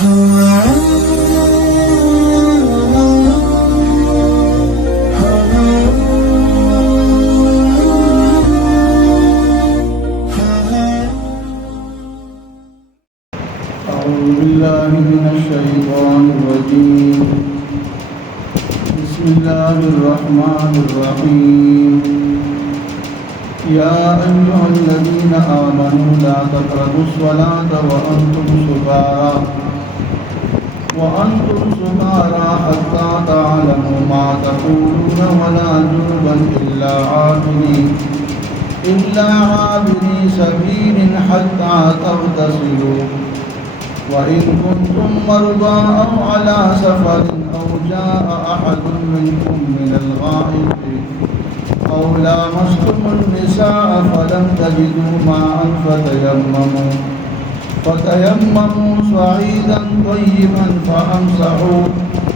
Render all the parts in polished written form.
بالله من الشيطان الرجيم. بسم الله الرحمن الرحيم. يا أيها الذين آمنوا لا تقربوا الصلاة وأنتم سكارى حتى تعلموا ما تقولون ولا جنبا إلا عابري سبيل حتى تغتسلوا وإن كنتم مرضى أو على سفر أو جاء أحد منكم من الغائط أو لامستم النساء فلم تجدوا ماء فتيمموا صعيدا طيبا فامسحوا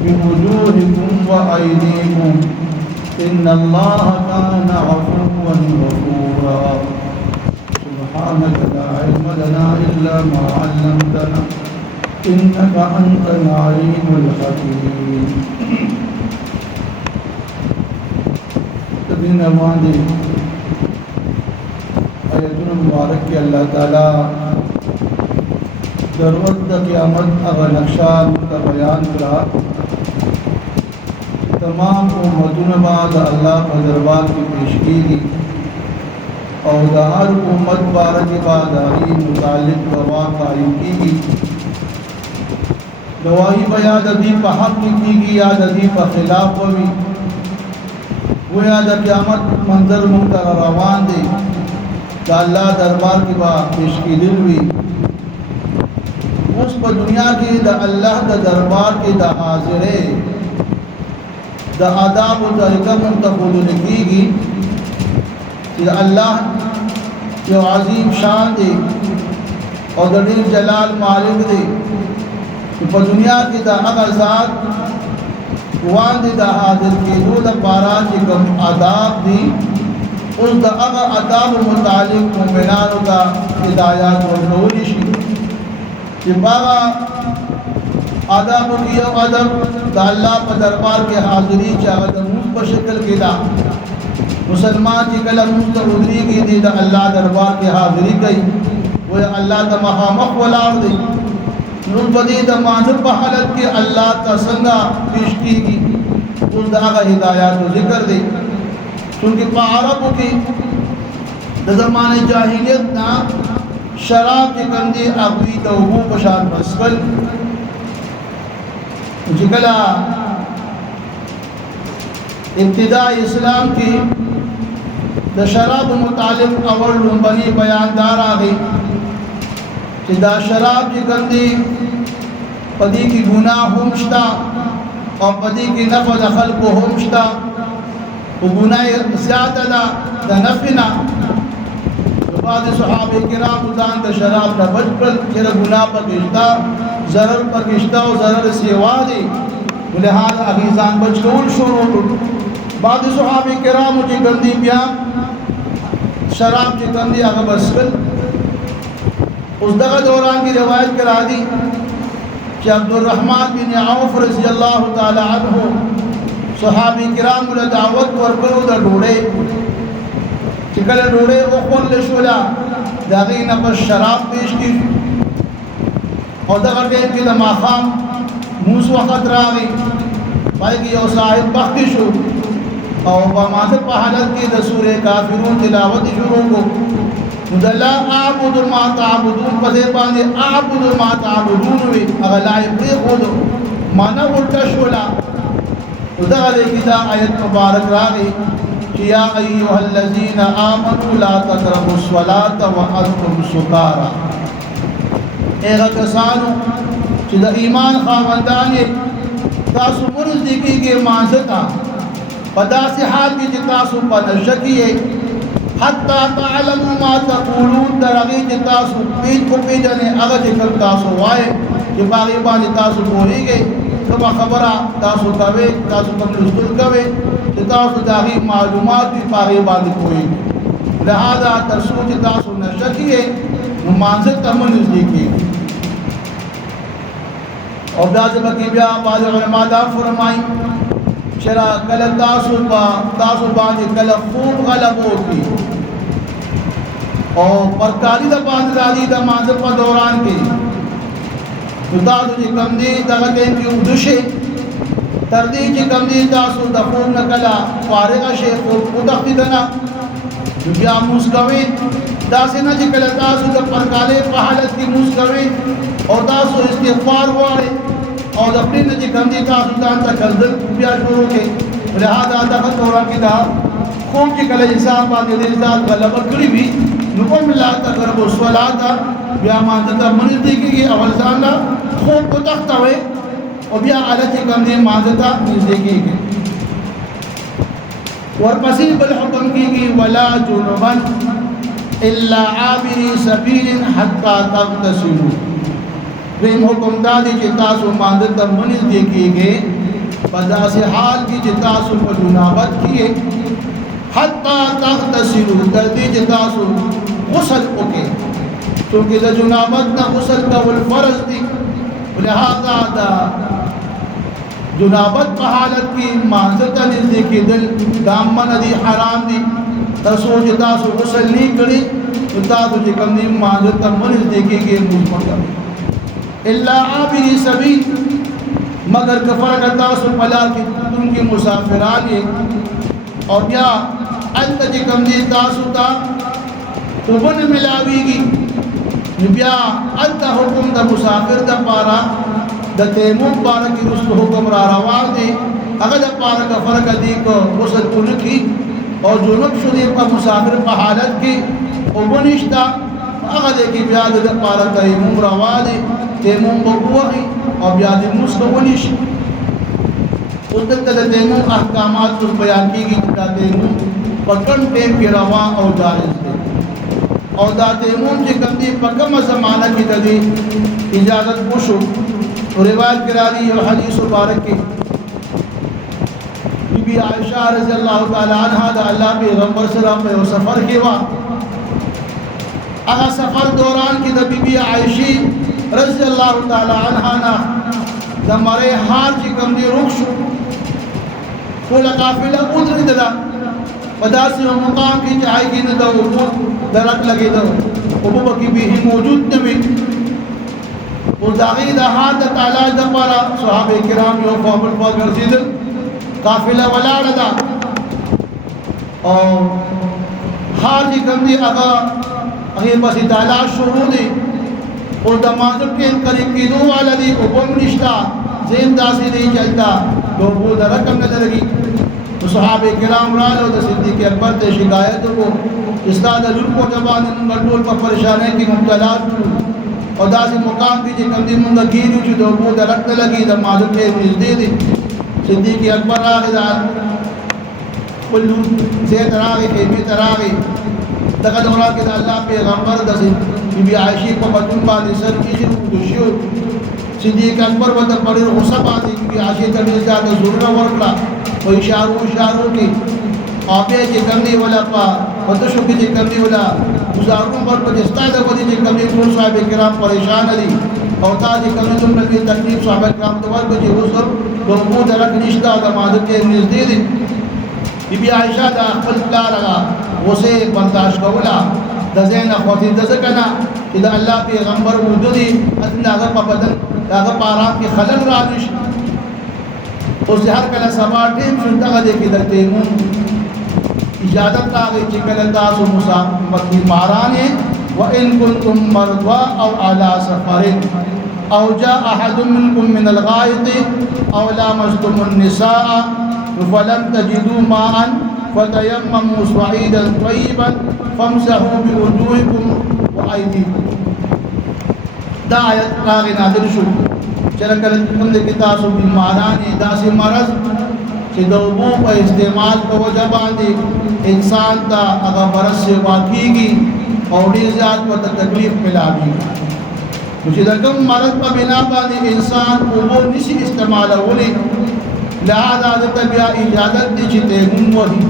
بوجوهكم وأيديكم إن الله كان عفوا غفورا. سبحانك لا علم لنا إلا ما علمتنا إنك أنت العليم الحكيم. تدین نواندی آیتون مبارک کی اللہ تعالی ضرورت قیامت اگر نقشہ کا بیان کرا تمام امتون بعد اللہ کا دربار کی پیشگی دی اور ہر امت بارہ کے بعد آئی متعلق گواہ قائم کی گئی. گواہی بیاد ادی پہ حق کی گئی یاد ادی پہ خلاف ہوئی وہ یاد قیامت منظر منتر روان دے دا اللہ دربار کی بعد پیشگی دل ہوئی اس پر دنیا کی دا اللہ دا دربار کی دا حاضرے دا آداب و طریقہ منتقل لگی گی کہ اللہ جو عظیم شان دے اور دلیل جلال مالک دے کہ پر دنیا کی دا اگر ذات وان دے دا حاضر کی دو دا پارا کی کم آداب دی اس دا اگر آداب متعلق مومنانوں کا ہدایات و نوری شی کہ بابا آداب و دیو ادب دا اللہ پر دربار کے حاضری چاہتا دموز پر شکل کی دا مسلمان کی کل مستحضری کی دی دا اللہ دربار کے حاضری گئی وہ اللہ دا مخامق ولار دی نور بدی دا مانب حالت کی اللہ تا سنگا پیش کی گی اس دا آگا ہدایات و ذکر دی چونکہ عربوں کی دا زمان جاہلیت نا شراب کی کندی اقوی توبو پشان بسکل جکلا ابتداء اسلام کی دا شراب متعلق اول لنبنی بیاندار آگئی کہ دا شراب کی گندی پدی کی گناہ ہمشتا اور پدی کی نفع دخل کو ہمشتا وہ گناہ زیادہ دا نفعنا بعض صحابہ کرام ازان دا شراب دا بچپل چرا گناہ پر گشتا ضرر پر گشتا و ضرر سیوا دی لہذا اگیزان بچکول شروع بعض صحابہ کرام کی گندی بیان شراب کی گندی آگا بسکل اس دغه دوران کی روایت کرا دی کہ عبدالرحمن بن عوف رضی اللہ تعالی عنہ صحابی کرام نے دعوت ورکړو د ډوډۍ چې کله ډوډۍ وخوړل شوله د هغې نه بس شراب پیش کړي او دغه ټیم کې د ماښام لمونځ وخت راغی پای کې یو صاحب بخت شو او په ماته په حالت کې د سورې کافرون تلاوت شروع کو لا اعبد ما تعبدون پدې باندې اعبد ما تعبدون وی هغه لا یې خود معنا ورته شولا دا دې دا آیت مبارک راغی چې یا ایها الذین آمنوا لا تقربوا الصلاة وانتم سکارى هغه کسانو چې د ایمان خاوندان تاسو مرز دي کېږي مانځتا په داسې حال کې چې تاسو په نشه کې حتی تعلموا ما تقولون درغی چې تاسو پیج کو پیجنې هغه چې کوم تاسو وایي چې باغې باندې تاسو پوهېږئ کومه خبره تاسو کوئ تاسو کوم لوستل کوئ چې تاسو د هغې معلومات وي په هغې باندې پوهېږئ لہذا تر څو چې تاسو نشه کیږئ نو مانځه ته مه نږدې کېږئ اور بعض بکی بیا بعض علماء دا فرمائی چرا کل تاسو باندې کل خوب غلبو کی اور پرکاری دا باندې راځي د مانځ په دوران کې تاسو چې کم دي دغه ټیم کې ودشه تر دې چې کم دي تاسو د خوب نه کلا فارغ شي او تختیدنه بیا موږ کوي داسې نه چې کله تاسو د پرکالې په حالت کې موږ کوي او تاسو استغفار وایي اور اپنی نجی کندی کا سلطان تا کلدل بیا شروع کے لہذا دغه دوران کې دا خوب چې کله انسان باندې د ذات غلبه کړی وي نو کوم لا تقرب الصلاه بیا مانځه ته منځ دی کېږي اول ځان لا خوب کو تختوي او بیا حالت کندی مانځه ته نږدې کېږي ورپسې بل حکم کېږي ولا جنبا الا عابر سبيل حتى تغتسلوا ویم حکم دادی چې تاسو مانځه ته منځ دی کېږي په داسې حال کې چې تاسو په جنابت کې حتی تغتسلوا تر دې چې تاسو غسل وکړئ چونکې د جنابت نه غسل کول فرض دي لہذا دا جنابت په حالت کې مانځه ته نږدې کېدل دا منع دي حرام دي تر څو چې تاسو غسل نه کړئ نو تاسو چې کوم دي مانځه ته نږدې کېږئ مطلق الا عابر سبیل مگر کفر کرتا سو پلا کی تم کی مسافران اور یا انت جی کم دی تاسو تا اوبن ملاوی گی بیا انت حکم دا مسافر دا پارا دا تیمون پارا کی رسل حکم را روان دی اگر دا پارا کفر کا دی کو غسل کنکی اور جنب شدی پا مسافر پا حالت کی اوبنشتا اگر دیکھی بیا دا پارا تیمون روان دی تیمون بقوغی اور بیاد مستونیش اس دلتا تیمون احکامات اس بیان کی گی دا تیمون پکن ٹیم کی رواں اور جائز دے اور دا تیمون کی کم دی پکم زمانہ کی تدی اجازت پوشو روایت کرا دی اور حدیث مبارک کی بی بی عائشہ رضی اللہ تعالی عنہ دا اللہ پیغمبر سلام پہ سفر کی وا اگر سفر دوران کی دا بی بی عائشی رضی اللہ تعالی عنہ نا دا مرے حال چی کم دی رخ شو کولا قافلہ ادری دا پداسی و مقام کی چاہی کی نا دا درک لگی دا ابو بکی بھی ہی موجود نمی اور داغی دا حال دا تعالی دا پارا صحابہ کرام یو فامل پاک رسید قافلہ ولار دا اور حال چی کم دی اگر پسی تعالی شروع دی اور دمازل کے قریب کی دو والا دی اوپن نشتا زین داسی نہیں چلتا تو وہ درکم نہ لگی تو صحابہ کرام رالو دا صدیق اکبر تے شکایتوں کو استاد علم کو جبان منگل پر پریشانے کی مبتلات اور داسی مقام کی جی کم دی منگا گیرو چی تو وہ درک نہ لگی دمازل کے نزدے دی صدیق اکبر راگی دا کلو زید راگی خیمی تراگی دقا دورا کہ اللہ پیغمبر دا بی بی عائشی کو بدن باندې سر کیږي نو شو صدیق اکبر وته پړې غصه باندې بی بی عائشی ته دې ځا د زړه ورکړه او اشارو کې اوبه چې کمنی ولا پا وته شو کې چې کمنی ولا گزارو پر په استاده باندې چې کمنی ټول صاحب کرام پریشان دي او تا دې کمنی څومره کې تکلیف صاحب کرام ته ورکړي چې وسر دوه درک نشته د ماده کې نږدې دي بی بی عائشہ دا خپل پلارغه وسه برداشت کولا د زین اخوتی د ځکنا چې د الله پیغمبر وجودي اته هغه په بدن هغه په آرام کې خلل راځي او هر کله سبا ټیم شنده دې کې د تیمون اجازت راغی چې کله تاسو مسافر مارانه وان كنتم مرضى او على سفر او جاء احد منكم من الغائط او لامستم النساء فلم تجدوا ماء فتيمموا صعيدا طيبا فامسحوا بوجوهكم وايديكم دا آیت راغی نازل شو چرکل کوم د کتابو بیماران داسې مرض چې د اوبو په استعمال په وجه باندې انسان ته هغه مرض سے واقعيږي او ډیر زیات په تکلیف ملاوي چې دا کوم مرض په بنا باندې انسان اوبو نشي استعمالولی لہذا حضرت بیا اجازت دی چې تیمم وہی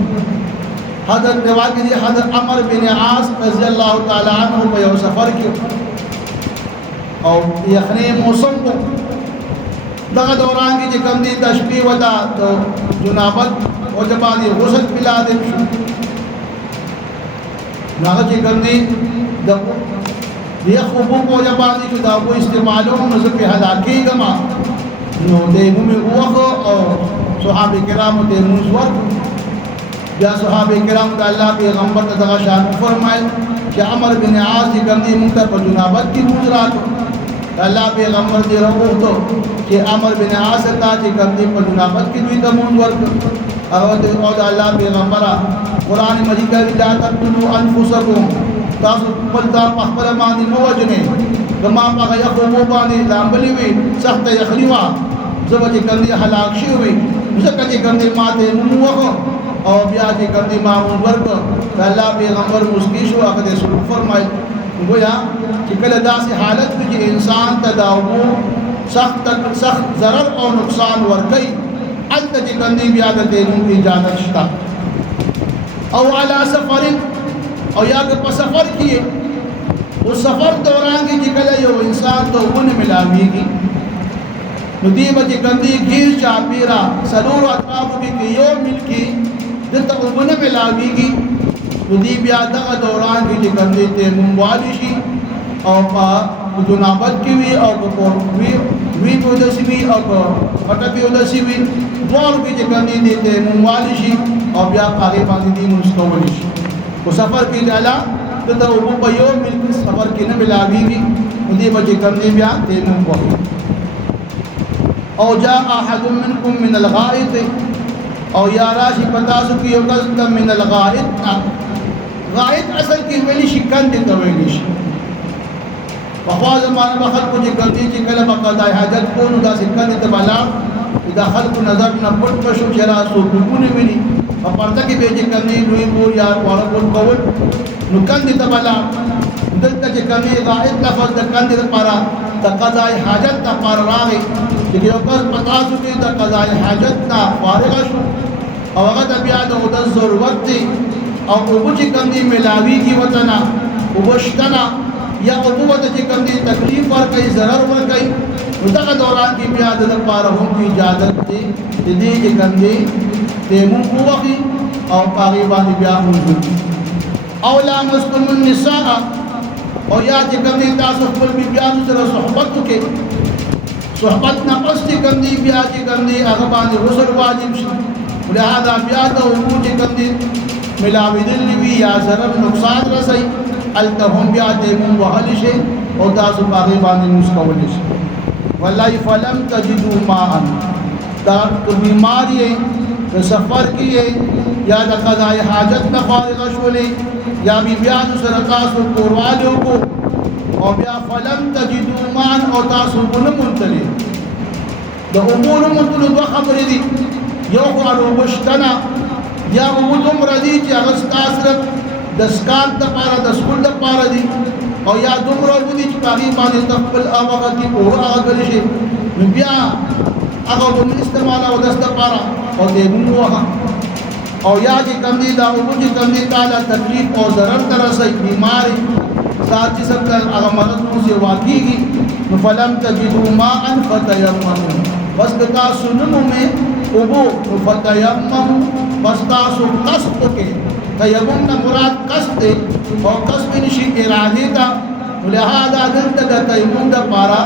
حضرت رواقی دی حضرت عمر بن عاص رضی اللہ تعالی عنہ په یو سفر کې او یخنی موسم کو دغه دوران کې چې کوم دي تشبیه ودا تو جنابت او جبانی غسل پلا دې شو هغه چې کوم دي د دې خوبو کو جبانی چې دا کو استعمالو نو ځکه هلاکی غما نو دې موږ وغه او صحابه کرام ته منځور یا صحابه کرام د الله پیغمبر ته دغه شان فرمایل چې عمرو بن عاص چې کوم دي موږ ته په جنابت کې منځرات اللہ پیغمبر دی رہو تو کہ عمرو بن عاص تا چې کوم دي په جنابت کې دوی ته مونږ ورکړ او اللہ پیغمبر قرآن مجید کې لا تقتلوا انفسکم تاسو خپل ځان په خپل باندې مو وژنئ کما هغه یخرو باندې لامبلي وي سخت یخني وا زما چې کوم دي هلاک شي وي ځکه چې کوم دي ماته مونږ وکړو او بیا چې کوم دي ما مونږ ورکړ الله پیغمبر مسکی شو هغه دې سلوک فرمایي گویا کہ کله داسې حالت کې چې انسان تداوو سخت ضرر او نقصان ورکي الته چې کندي بیا د دینو اجازه شته او علی سفر او یا په سفر کې او سفر دوران کې چې کله یو انسان ته ونه ملاويږي نو دی به کندي غیر چاپیرا سلور اطراف کې یو ملکی دته ونه ملاويږي نو دی بیا دغه دوران کې چې کوم دي ته مونږ شي او په جنابت کې وي او په وی په داسې او په پټه په داسې وي دوه کې چې کوم دي ته مونږ شي او بیا هغه باندې دي مستوي شي او سفر کې لاله دته په یو ملک سفر کې نه ملاويږي نو دی به کوم دي بیا ته مونږ او جاء احد منكم من الغائط او یا راشي پتا سو کې یو کس من الغائط غائط اصل کې ویلي شي کندې ته ویلي شي په خوا زمانه به خلکو چې کندې چې کله به قضای حاجت کو نو داسې کندې ته به لاړ دا خلکو نظر نه پټ شو چې را څوک وګونه ویني په پرده کې به چې کندې لوی کور یا واړه کور کول نو کندې ته به لاړ دلته چې کندې غائط لفظ د کندې لپاره د قضای حاجت لپاره راغی چې یو کس پتا شو چې د قضای حاجت نه فارغ شو او هغه د بیا د ضرورت دی او اوبو چې کوم دي ملاویږي وطنه اوبشتنه یا اوبو ته چې کوم دي تکلیف ورکوي ضرر ورکوي نو دغه دوران کې بیا د لپاره هم اجازه دی د دې چې کوم دي تیمم وکړي او هغې باندې بیا موجود او لامستم النساء او یا چې کوم دي تاسو خپل بیبیانو سره صحبت وکړئ صحبت نه پس چې کوم دي بیا چې کوم دي هغه باندې غسل واجب شي لہذا بیا د اوبو چې کوم دي ملاویدل وی یا ضرر نقصان رسي التهم بیا تیمم وهل شي او تاسو باندې باندې مسکول شي والله فلم تجدوا ماء دا بیماری سفر کی یا د قضاء حاجت نه فارغ شولې یا بیان سره تاسو کوروالو کو او بیا فلم تجدوا ماء او تاسو بن منتلی د امور منتلو دوه خبرې دي یو قالو مشتنا یا وو دومره دي چې هغه ستاسو د سکان لپاره د سکول لپاره دي او یا دومره ودي چې هغه باندې خپل هغه کې اور هغه شي بیا هغه د استعمال او د لپاره او د موه او یا چې کم دي دا وو چې کم دي تعالی تکلیف او ضرر ترسي بیماری ساتي سب هغه مرض مو سي واقعي فلم تجدوا ماء فتيمموا بس تاسو نمو میں ابو فتیمم بس تاسو قصد کے تیمم نہ مراد قصد اور قصد نشی ارادی تا لہذا دلتا دا تیمم دا پارا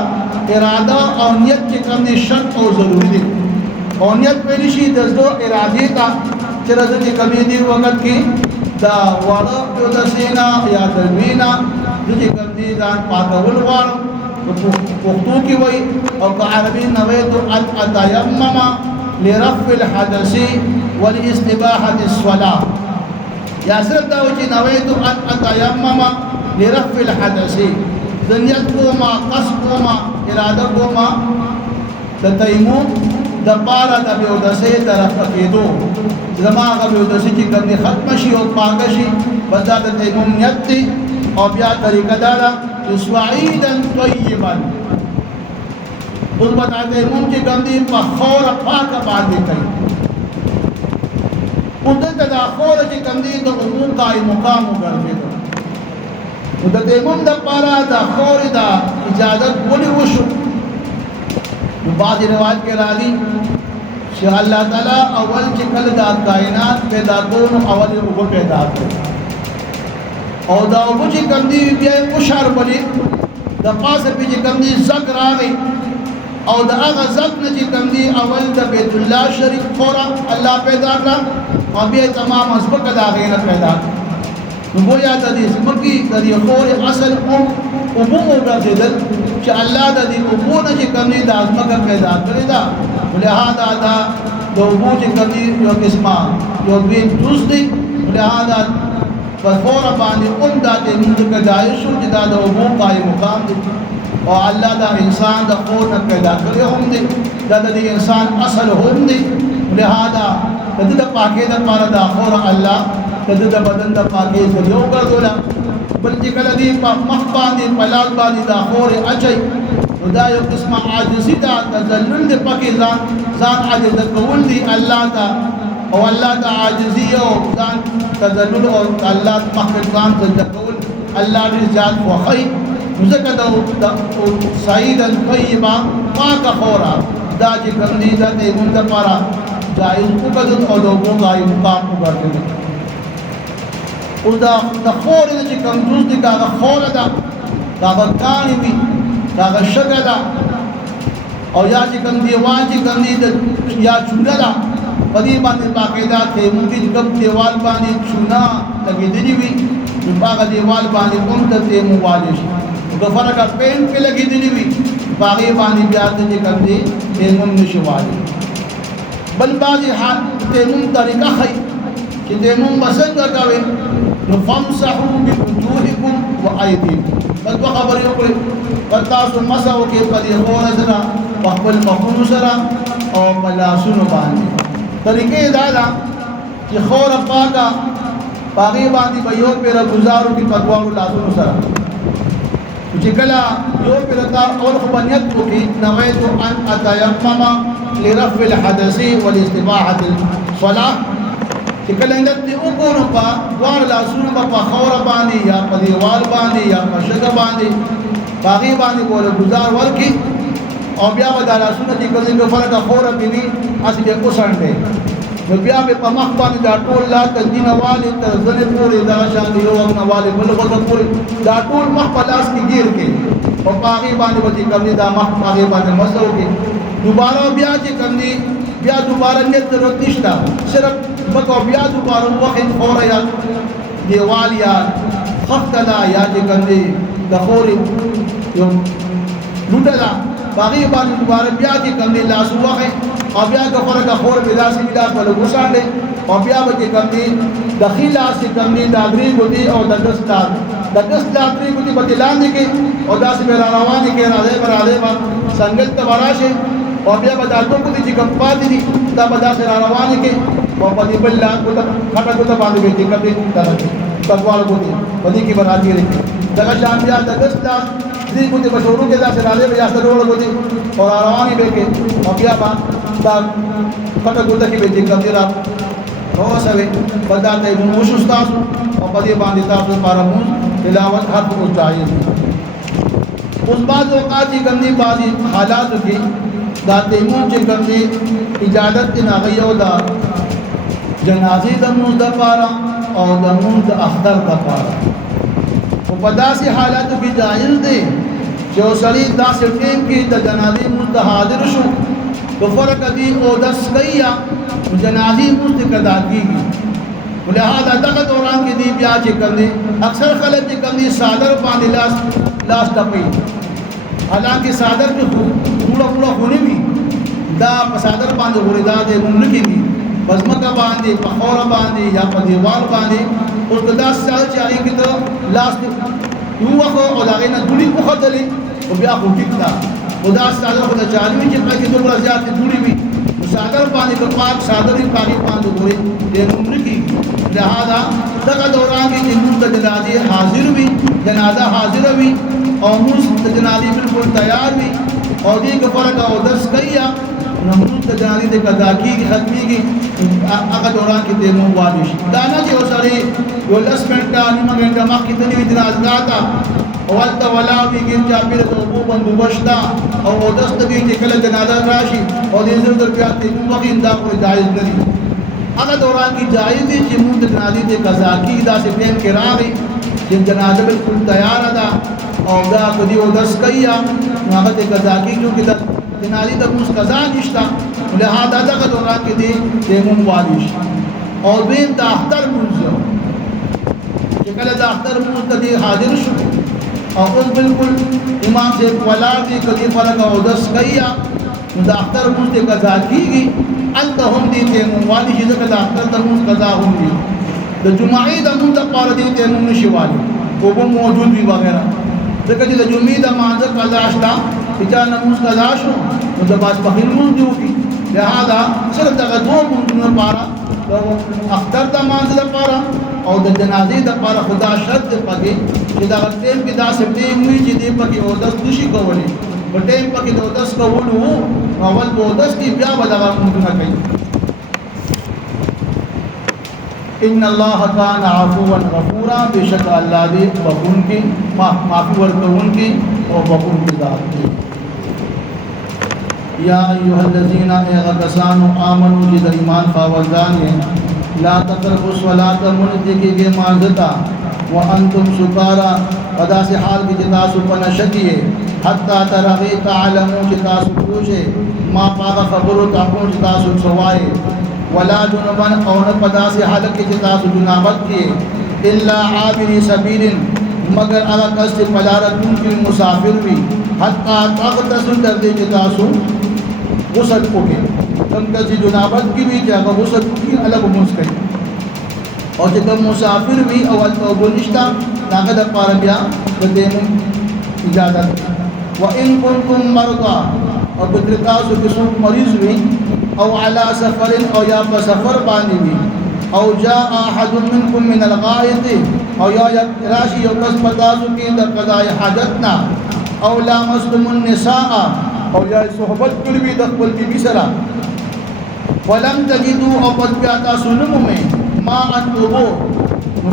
ارادہ اور نیت کے کم دی شرط اور ضروری دی اور نیت پہ نشی دزدو ارادی تا چرا دی کمی دی وقت کی دا وارا پیو دا سینا یا دلوینا دی کم دی دان پاکول وارا پختو کی وئی اور عربی نویت اتیمم لرفع الحدث والاستباحة الصلاة یا صرف دا وچی نویت اتیمم لرفع الحدث ذنیت کوما قصد کوما ارادہ کوما دا تیمم دا پارا دا بیودسی طرف اکیدو زمان کا بیودسی چی کرنی ختم شی اور پاکشی بس دا تیمم نیت تی اور بیا طریقہ دارا سعیدا طیبا اس بتاتے تیمم کی گندی خور پاک باندې کوي ودلته دا خور چې گندی د عموم قائم مقام وګرځیدو د تیمم د پاره دا خور دا اجازت ولې وشو بعض روایت کے راضی کہ اللہ تعالیٰ اول چکل دا کائنات پیدا کون اول اوبو پیدا کون اور دا اوبو چکل دی بیا اشار بنی دا پاس پی چکل دی زک را گئی اور دا آغا زک نا چکل دی اول دا بیت اللہ شریف خورا اللہ پیدا کر اور بیا تمام ازبک دا غیر پیدا کر نبویا دا دی زمکی دا دی خور اصل اوبو اوگا زدل کہ اللہ دا دی اوبو نا چکل دی دا ازبک پیدا کری دا لہذا دا اوبو چکل دی جو قسمہ جو دویم جز دی لہذا فورا باندی ان دا دی منذ دائشو جدا دا اوبو قائی مقام دی اور اللہ دا انسان دا خور نا پیدا کری ہم دی دا دی انسان اصل ہم دی لہذا دا پاکی دا پارا دا خور اللہ دا بدن دا پاکی سلیو کر دولا بلکہ کل دی مخ باندی پلال باندی دا خور اچھائی دا یو قسم عاجزی دا تزلل دی پاکی زان عاجز قول دی اللہ تا اور اللہ تا عاجزی اور زان تزلل اور اللہ مخفل زان تزلل قول اللہ دی ذات وخی مزکہ دا سعید طیبہ پاک خورا دا جی کرنی دا تے منتفارا جائز اکدن اور لوگوں کا مقام کو کرتے ہیں اس دا خور دا چی کمزوز دی کا خور دا کانی بھی دا شگا دا اور یا چی کم دیوان چی کم دی یا چونا دا پدی باندی باقیدہ تھے ممکن کم دیوال باندی چونا لگی دنی بھی باقی دیوال باندی کم تے موالش گفر کا پین پہ لگی دنی بھی باقی باندی بیاد چی کم دی تیمم نشوالی بل بعضی حال تیمم طریقہ خی کہ تیمم بسنگ کاوے فَامْسَحُوا بِوُجُوهِكُمْ وَأَيْدِيكُمْ بل تو خبریوں کو فتاسو مساو کے پدی خور سرا وقبل مخون سرا اور ملاسون باندی طریقے دادا کہ خور پاکا باقی باندی بیو پیرا گزارو کی پدوارو لاسون سرا جکلا یو پیرا تا اور خبانیت کو کی نویتو ان اتیمما لرفع الحدث والاستباحة الصلاة کہ لنگت دی اوپونو پا دوار لاسونو پا خور باندی یا پا دیوال باندی یا پا شگ باندی باقی باندی بولے گزار ورکی اور بیا با دا لاسونو دی کزی کو فرق خور بینی اسی بے کسن دے بیا بے پا مخ باندی دا ٹول لا تجدین والی تزنی پوری دا شاندی رو اپنا والی بلغت پوری دا ٹول مخ پا لاس کی گیر کے اور باقی باندی با دی کمدی دا مخ باقی باندی مصر کے دوبارہ بیا چی کمدی بیا دوبارہ نیت ضرورت نشتا صرف بکو بیا دوبارہ وقت خور یا دیوال یا خفتلا یا جی کندی دخوری لوٹلا باقی بانی دوبارہ بیا جی کندی لاسو وقت اور بیا کفر کا خور بیداسی بیداس پر گسان دے اور بیا بجی کندی دخیل آسی کندی داگری گودی اور دگست داگری گودی بطلان دے کے اور داسی میرا روانی کے رادے پر سنگل تباراشے اور بیا بداتوں کو دی چکم پاتی دی دا بدا سے روانی کے اور پدی بلّہ کھٹا کتا باندھ گئی کب دی درد تقوال کو دی پدی کی براتی رہی دگا شام بیا دگست دا دی کو دی بشورو کے دا سے رالے بیا سے روڑ کو دی اور روانی بے کے اور بیا دا کھٹا کتا کی بیتی کب دی رات رو سوے بدا تے موش استاس اور پدی باندھی تاپ سے پارمون تلاوت حد کو چاہیے اس بعض اوقات ہی گندی بعضی حالات کی دا تیمون چی کردی اجازت تینا غیو دا جنازی دا مون دا پارا اور دا مون دا اختر دا پارا و پدا سی حالاتو کی جائز دے جو سری دا سٹیم کی دا جنازی مون دا حاضر شو تو فرق دی او دس گئیا جنازی مون دا قدا کی گی لہذا دقا دوران کی دی بیا چی کردی اکثر خلق چی کردی سادر پاندی لاس ٹپی حالانکہ سادر جو پورا پورا ہونے بھی دا پسادر باندے ہونے دا دے مملکی بھی بزمکہ باندے پخورہ باندے یا پدیوال باندے اس کو دا سال چاہیے کہ تو لاس یوں وقت اور داغینا دوری کو خطلی اور بیا کو ٹکتا خدا سادر خدا چاہیے کہ پاکی تو بڑا زیادہ دوری بھی سادر باندے کو پاک سادر ہی پاکی باندے ہونے دے مملکی لہذا دقا دوران کی جنون کا جنازی حاضر بھی جنازہ حاضر بھی اور موس جنازی بالکل تیار بھی اور دی کفر کا درس کیا نمرود جنازی دے قضا کی ختمی کی اگر دوران کی تیمون وادش دانا جی ہو ساری وہ 10 منٹ کا 9 گھنٹہ ماہ کتنی بھی جناز گاتا والتا ولا بھی گن جا پھر تو اوبو بندوبشتا او دست دی چې کله جنازه راشي او دې زر در بیا تیمم وکړي دا کوئی جایز نه دي. هغه دوران کې جایز دي چې موږ د جنازې د قضا کې داسې ټیم کې راغی چې جنازه بالکل تیار ده او دا کدی او دس کوي هغه د قضا کې کیونکې د جنازې د موږ قضا نشته لہذا دغه دوران کې دي تیمم والی شي. او دویم د اختر موږ چې کله د اختر موږ ته حاضر شو او اوس بالکل امام صاحب ولاړ دي کدی فرق او دس کوي نو د اختر موږ ته قضا کیږي الته هم دي تیمم والی شي ځکه د اختر د موږ قضا هم دي. د جمعې د موږ لپاره دي تیمم نشي والی اوبه موجود وي وغیرہ ځکه چې د جمعې د مانځه قضا شته چې چا نماز قضا شو نو د ماسپښین لمونځ دې وکړي. لہذا صرف دغه دوه لمونځونو لپاره د اختر د مانځه لپاره او د جنازې لپاره خدا شرط دی پکې چې دغه ټیم کې داسې ټیم وي چې دې پکې اودس نشي کولی. په ټیم پکې د اودس کولو وو اول به اودس کې بیا به دغه لمونځونه کوي. ان الله کان عفوا غفورا بشک اللہ دی بخون کی معافی ورکون کی اور بخون کی ذات کی. یا ایها الذین اغکسان آمنوا جد ایمان خاوندان لا تقربوا الصلاة منځ کې مانځتا وانتم سکارا پدا سے حال کی تاسو په نشه کې حتی ترغی تعلموا چې تاسو پوښه ما پاغه خبرو تاسو چې تاسو سوای ولا جنبا او نه پدا سے حالت کې چې تاسو جنابت کې الا عابر سبیل مگر هغه کس چې پلارتون کې مسافر وي حتی تغتسل تر دې چې تاسو غسل وکړي. کوم چې جنابت کې وي چې هغه غسل وکړي الګ موږ کوي او چې کوم مسافر وي او توبه نشته هغه د پاره بیا د تیمم اجازه. وان کنتم مرضى او بدر تاسو کې څوک مریض وي او على سفر او یا په سفر باندې وي او جاء احد منكم من الغائط او یا راشي یو کس په تاسو کې د قضاء حاجتنا او لامستم النساء او یا صحبت کړی وي د خپل بیبي سره ولم تجدوا او پس بیا تاسو نه مومئ ما انتبو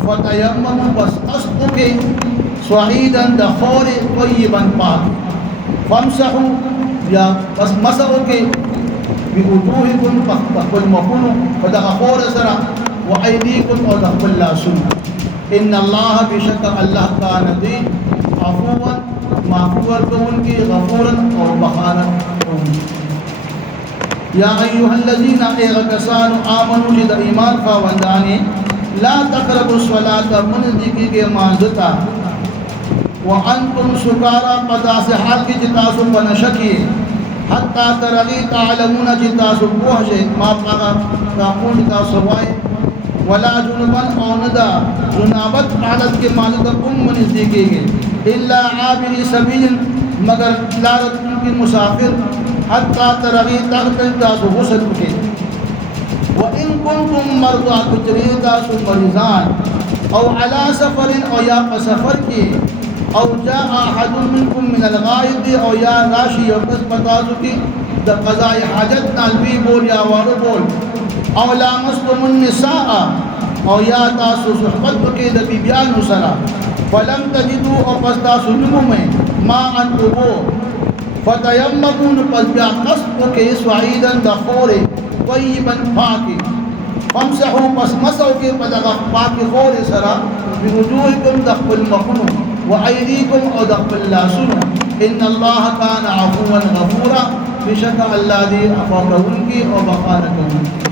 فتیمموا بس قصد کې صعیدا د خور طیبا پاک فامسحوا یا بس مسحو کې بوجوهکم فخبل مخونو فدغ خور سرا وعیدیکم او دخبل لاسون ان اللہ بشک اللہ کانتی عفوا معفور کون کی غفورا اور بخانا کون. یا ایوہ الذین اغکسان آمنوا جد ایمان خاوندانی لا تقربوا الصلاة منزدگی کے مانزتا وانتم سکارا قضا سے حال کی جتاسو پنشکیے حتی ترغی تعلمون چی تاسو پوحشے ما پاگا تاقون تاسو وائے ولا جنبان او ندا جنابت حالت کے مانزد منز دیکھے گے الا عابری سبیل مگر لارت کی مسافر حتی ترغی تاسو غسل کے. وَإِن كُنْتُمْ مَرْضَىٰ کچری تاسو مریضان او علی سفر او یا سفر کی او جاء احد منکم من الغائط او یا راشی او کس پتاسو کی دا قضاء حاجت نالبی بول یا وارو بول او لامستم النساء او یا تاسو صحبت کی دا بیبیانو سرا فلم تجدو او پس تاسو نمو میں ما انتبو فتیممون پس بیا قصد کی سعیدا دا خور طیبا پاکی فامسحو پس مسحو کی پدغ پاکی خور سرا بوجوهکم دخل مخنو وعیدیکم او دخل لاسنو ان اللہ کان عفوا غفورا بشک اللہ دی عفو کرن کی اور بخانہ کرن کی.